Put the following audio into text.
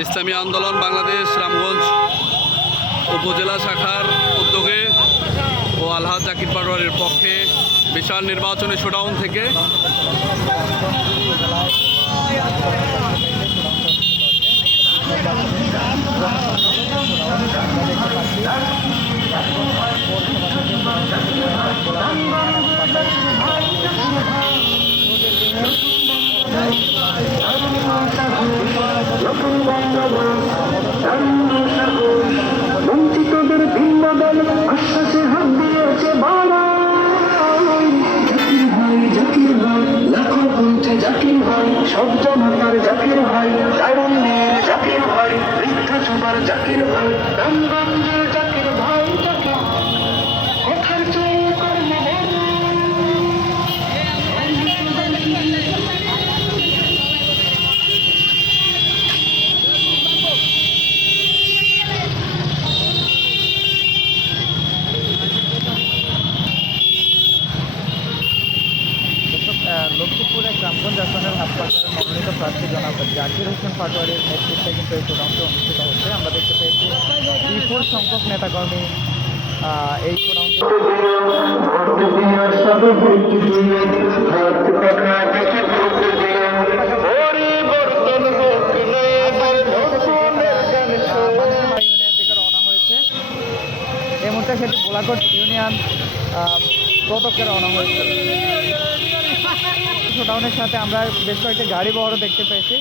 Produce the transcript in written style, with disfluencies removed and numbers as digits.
ইসলামী আন্দোলন বাংলাদেশ রামগঞ্জ উপজেলা শাখার উদ্যোগে ও আলহাজ জাকির পাটোয়ারির পক্ষে বিশাল নির্বাচনী শোডাউন থেকে বঞ্চিতদের ভিন্ন দল আশ্বাসে হাত দিয়েছে জাকির ভাই লাখো কণ্ঠে জাকির ভাই সব জনতার জাকির ভাই তারুণ্যের জাকির ভাই বৃদ্ধ যুবার জাকির ভাই রামগঞ্জের জাকির ভাই কথার চেয়ে লক্ষ্মীপুর এক রামগঞ্জ আসনের হাসপাতালের মনোনীত প্রার্থী জনাব জাকির হোসেন পাটোয়ারির নেতৃত্বে কিন্তু এই চূড়ান্ত অনুষ্ঠিত হচ্ছে। আমরা দেখতে পেয়েছি বিপুল সংখ্যক নেতাকর্মী এই চূড়ান্ত ইউনিয়ন থেকে রওনা হয়েছে। এই মুহূর্তে সেটি গোলাঘাট ইউনিয়ন প্রতকে রওনা হয়েছে। শোডাউনের সাথে আমরা বেশ কয়েকটি গাড়ি বহরও দেখতে পেয়েছি।